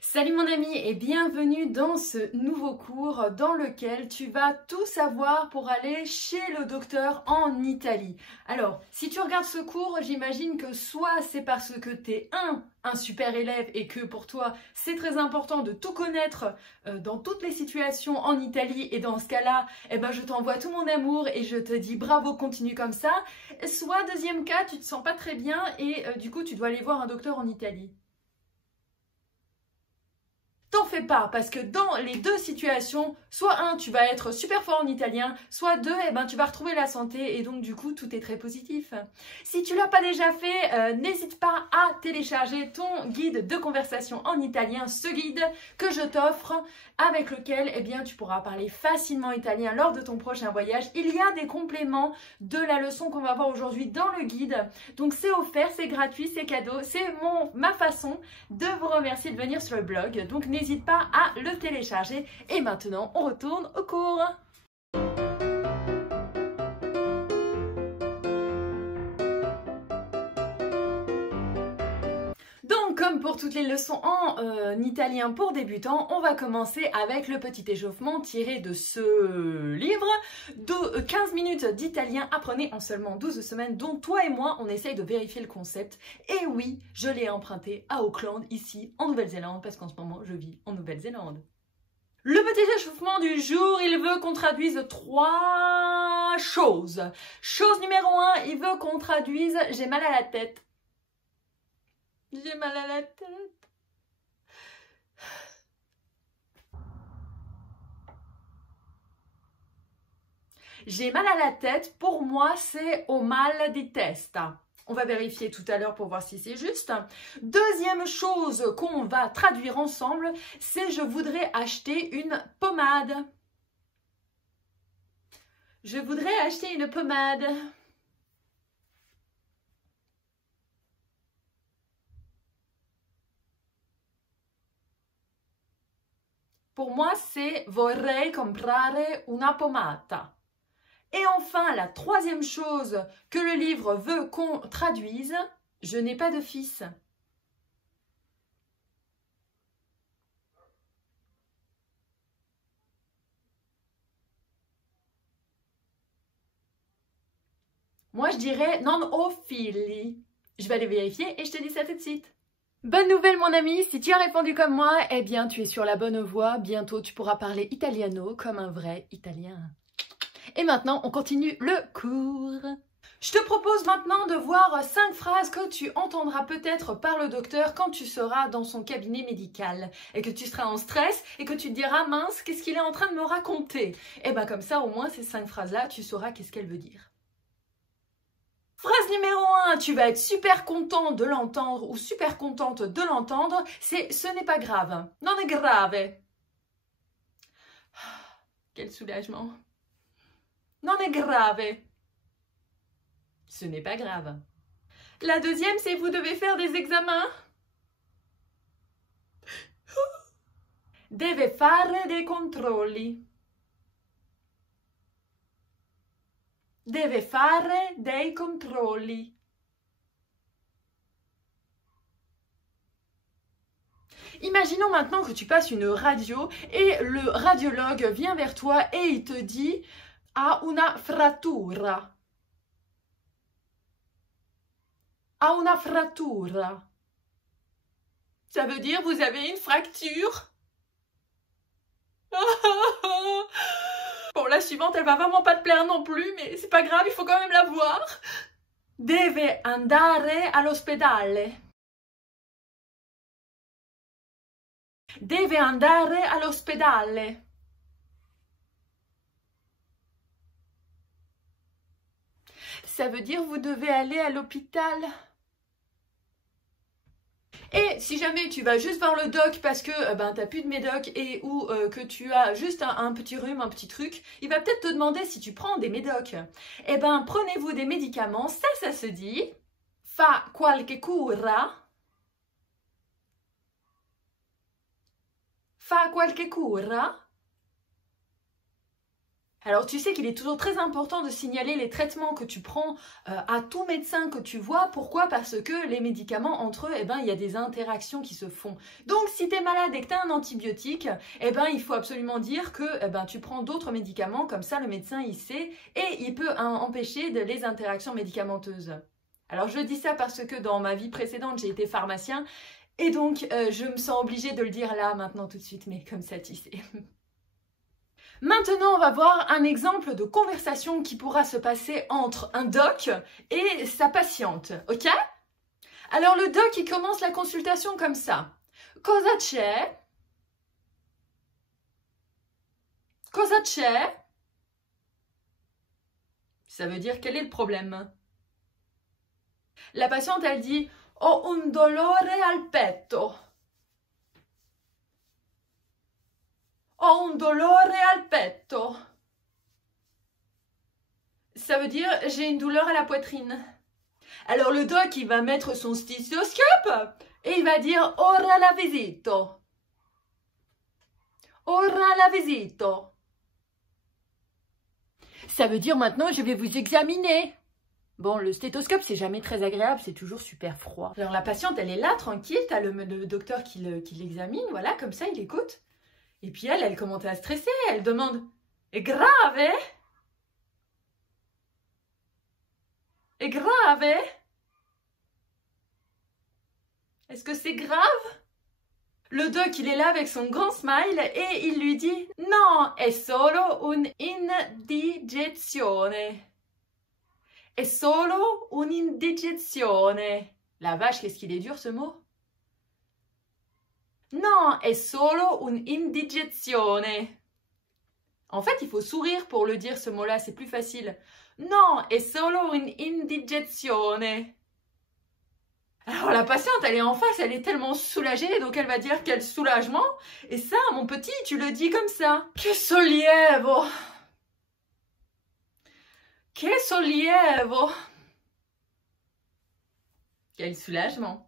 Salut mon ami et bienvenue dans ce nouveau cours dans lequel tu vas tout savoir pour aller chez le docteur en Italie. Alors, si tu regardes ce cours, j'imagine que soit c'est parce que tu es un super élève et que pour toi c'est très important de tout connaître dans toutes les situations en Italie et dans ce cas-là, je t'envoie tout mon amour et je te dis bravo, continue comme ça. Soit deuxième cas, tu te sens pas très bien et du coup tu dois aller voir un docteur en Italie. T'en fais pas, parce que dans les deux situations, soit un, tu vas être super fort en italien, soit deux, tu vas retrouver la santé et donc du coup, tout est très positif. Si tu l'as pas déjà fait, n'hésite pas à télécharger ton guide de conversation en italien, ce guide que je t'offre, avec lequel tu pourras parler facilement italien lors de ton prochain voyage. Il y a des compléments de la leçon qu'on va voir aujourd'hui dans le guide, donc c'est offert, c'est gratuit, c'est cadeau, c'est ma façon de vous remercier de venir sur le blog. Donc n'hésite pas à le télécharger. Et maintenant, on retourne au cours. Donc, comme pour toutes les leçons en italien pour débutants, on va commencer avec le petit échauffement tiré de ce livre de 15 minutes d'italien. Apprenez en seulement 12 semaines, dont toi et moi, on essaye de vérifier le concept. Et oui, je l'ai emprunté à Auckland, ici, en Nouvelle-Zélande, parce qu'en ce moment, je vis en Nouvelle-Zélande. Le petit échauffement du jour, il veut qu'on traduise 3 choses. Chose numéro 1, il veut qu'on traduise « j'ai mal à la tête ». J'ai mal à la tête. J'ai mal à la tête, pour moi, c'est au mal di testa. On va vérifier tout à l'heure pour voir si c'est juste. Deuxième chose qu'on va traduire ensemble, c'est je voudrais acheter une pommade. Je voudrais acheter une pommade. Pour moi, c'est vorrei comprare una pomata. Et enfin, la troisième chose que le livre veut qu'on traduise, je n'ai pas de fils. Moi, je dirais non ho figli. Je vais aller vérifier et je te dis ça tout de suite. Bonne nouvelle mon ami, si tu as répondu comme moi, tu es sur la bonne voie. Bientôt, tu pourras parler italiano comme un vrai Italien. Et maintenant, on continue le cours. Je te propose maintenant de voir 5 phrases que tu entendras peut-être par le docteur quand tu seras dans son cabinet médical et que tu seras en stress et que tu te diras « mince, qu'est-ce qu'il est en train de me raconter ?» Comme ça, au moins, ces 5 phrases-là, tu sauras qu'est-ce qu'elle veut dire. Phrase numéro 1, tu vas être super content de l'entendre ou super contente de l'entendre, c'est « ce n'est pas grave ». Non è grave. Quel soulagement. Non è grave. Ce n'est pas grave. La deuxième, c'est vous devez faire des examens. Deve fare dei controlli. Deve fare dei controlli. Imaginons maintenant que tu passes une radio et le radiologue vient vers toi et il te dit « ha una frattura ». Ha una frattura. Ça veut dire vous avez une fracture. Bon, la suivante, elle va vraiment pas te plaire non plus, mais c'est pas grave, il faut quand même la voir. Deve andare all'ospedale. Deve andare all'ospedale. Ça veut dire vous devez aller à l'hôpital. Et si jamais tu vas juste voir le doc parce que t'as plus de médoc et ou que tu as juste un petit rhume, un petit truc, il va peut-être te demander si tu prends des médocs. Prenez-vous des médicaments, ça se dit fa qualche cura. Fa qualche cura. Alors tu sais qu'il est toujours très important de signaler les traitements que tu prends à tout médecin que tu vois. Pourquoi? Parce que les médicaments entre eux, il y a des interactions qui se font. Donc si tu es malade et que tu as un antibiotique, il faut absolument dire que tu prends d'autres médicaments, comme ça le médecin il sait et il peut empêcher les interactions médicamenteuses. Alors je dis ça parce que dans ma vie précédente j'ai été pharmacien et donc je me sens obligée de le dire là maintenant tout de suite, mais comme ça tu sais. Maintenant, on va voir un exemple de conversation qui pourra se passer entre un doc et sa patiente, ok? Alors, le doc, il commence la consultation comme ça. Cosa c'è? Cosa c'è? Ça veut dire quel est le problème? La patiente, elle dit « Ho un dolore al petto ». Ho un dolore al petto. Ça veut dire j'ai une douleur à la poitrine. Alors le doc, il va mettre son stéthoscope et il va dire ora la visito. Ora la visito. Ça veut dire maintenant je vais vous examiner. Bon, le stéthoscope, c'est jamais très agréable, c'est toujours super froid. Alors la patiente, elle est là, tranquille, t'as le docteur qui l'examine, voilà, comme ça, il écoute. Et puis elle commence à stresser, elle demande « È grave? È grave? Est-ce que c'est grave ?» Le doc, il est là avec son grand smile et il lui dit « Non, è solo un'indigezione. È solo un'indigezione. » La vache, qu'est-ce qu'il est dur ce mot? Non, è solo un'indigezione. En fait, il faut sourire pour le dire ce mot-là, c'est plus facile. Non, è solo un'indigezione. Alors la patiente, elle est en face, elle est tellement soulagée, donc elle va dire quel soulagement. Et ça, mon petit, tu le dis comme ça. Que sollievo! Que sollievo! Quel soulagement!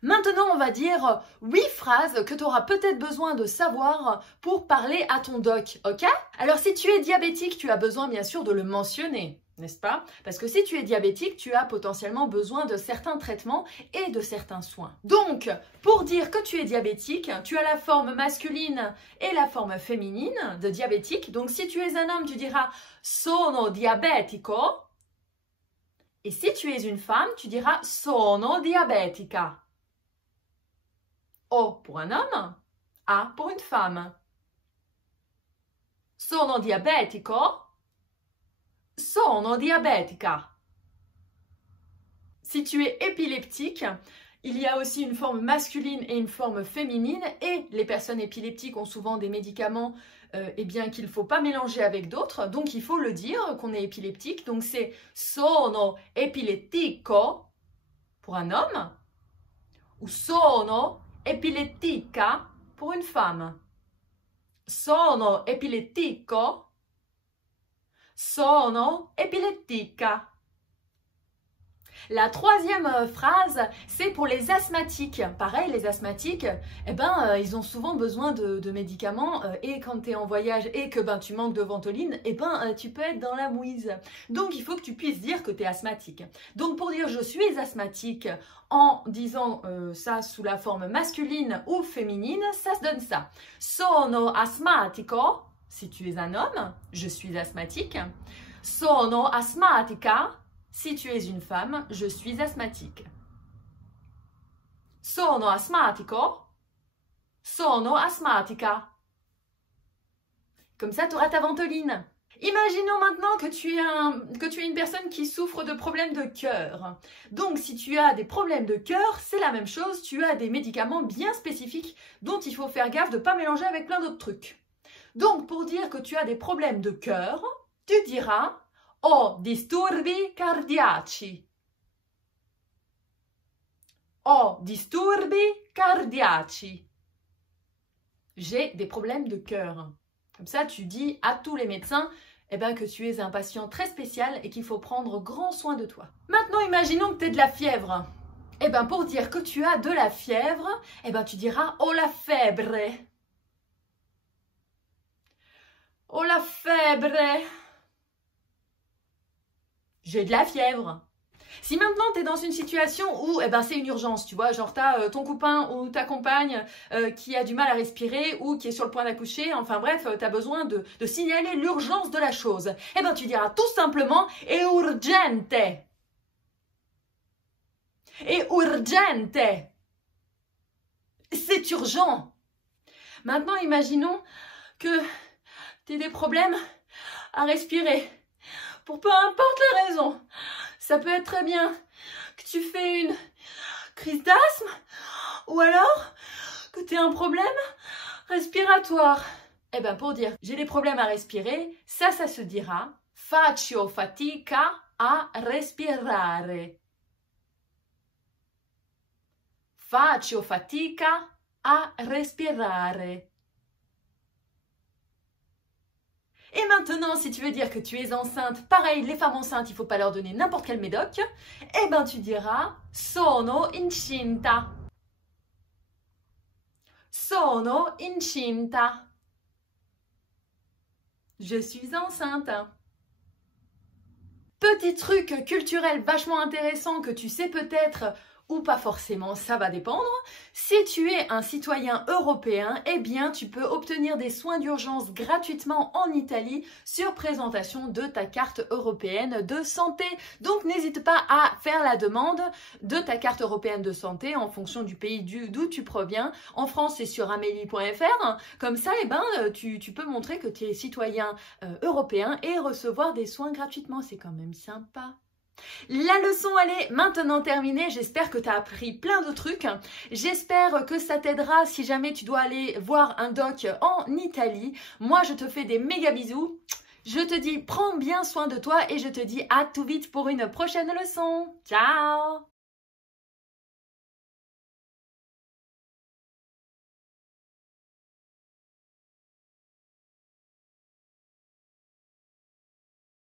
Maintenant, on va dire 8 phrases que tu auras peut-être besoin de savoir pour parler à ton doc, ok? Alors, si tu es diabétique, tu as besoin bien sûr de le mentionner, n'est-ce pas? Parce que si tu es diabétique, tu as potentiellement besoin de certains traitements et de certains soins. Donc, pour dire que tu es diabétique, tu as la forme masculine et la forme féminine de diabétique. Donc, si tu es un homme, tu diras « sono diabetico ». Et si tu es une femme, tu diras « sono diabetica ». O pour un homme, A pour une femme. Sono diabetico, sono diabetica. Si tu es épileptique, il y a aussi une forme masculine et une forme féminine et les personnes épileptiques ont souvent des médicaments qu'il ne faut pas mélanger avec d'autres, donc il faut le dire qu'on est épileptique, donc c'est sono epilettico pour un homme ou sono epilettica pour une femme. Sono epilettico. Sono epilettica. La troisième phrase, c'est pour les asthmatiques. Pareil, les asthmatiques, ils ont souvent besoin de médicaments et quand tu es en voyage et que tu manques de ventoline, tu peux être dans la mouise. Donc, il faut que tu puisses dire que tu es asthmatique. Donc, pour dire « je suis asthmatique », en disant ça sous la forme masculine ou féminine, ça se donne ça. Sono asmatico, si tu es un homme, je suis asthmatique. Sono asmatica, si tu es une femme, je suis asthmatique. Sono asmatico, sono asmatica. Comme ça, tu auras ta ventoline. Imaginons maintenant que tu es une personne qui souffre de problèmes de cœur. Donc, si tu as des problèmes de cœur, c'est la même chose. Tu as des médicaments bien spécifiques dont il faut faire gaffe de ne pas mélanger avec plein d'autres trucs. Donc, pour dire que tu as des problèmes de cœur, tu diras « Ho disturbi cardiaci ». Ho disturbi cardiaci. J'ai des problèmes de cœur. Comme ça, tu dis à tous les médecins que tu es un patient très spécial et qu'il faut prendre grand soin de toi. Maintenant, imaginons que tu aies de la fièvre. Pour dire que tu as de la fièvre, tu diras « Ho la febbre ». Oh la fèbre! J'ai de la fièvre. Si maintenant tu es dans une situation où c'est une urgence, tu vois, genre tu as ton copain ou ta compagne qui a du mal à respirer ou qui est sur le point d'accoucher, enfin bref, tu as besoin de signaler l'urgence de la chose. Tu diras tout simplement « è urgente ». È urgente. C'est urgent. Maintenant, imaginons que tu aies des problèmes à respirer. Pour peu importe la raison. Ça peut être très bien que tu fais une crise d'asthme ou alors que tu aies un problème respiratoire. Pour dire j'ai des problèmes à respirer, ça se dira faccio fatica a respirare. Faccio fatica a respirare. Et maintenant, si tu veux dire que tu es enceinte, pareil, les femmes enceintes, il ne faut pas leur donner n'importe quel médoc, tu diras sono incinta. Sono incinta. Je suis enceinte. Petit truc culturel vachement intéressant que tu sais peut-être ou pas forcément, ça va dépendre. Si tu es un citoyen européen, tu peux obtenir des soins d'urgence gratuitement en Italie sur présentation de ta carte européenne de santé. Donc n'hésite pas à faire la demande de ta carte européenne de santé en fonction du pays d'où tu proviens. En France, c'est sur amélie.fr. Comme ça, tu peux montrer que tu es citoyen européen et recevoir des soins gratuitement. C'est quand même sympa. La leçon, elle est maintenant terminée. J'espère que tu as appris plein de trucs. J'espère que ça t'aidera si jamais tu dois aller voir un doc en Italie. Moi, je te fais des méga bisous. Je te dis, prends bien soin de toi et je te dis à tout vite pour une prochaine leçon. Ciao!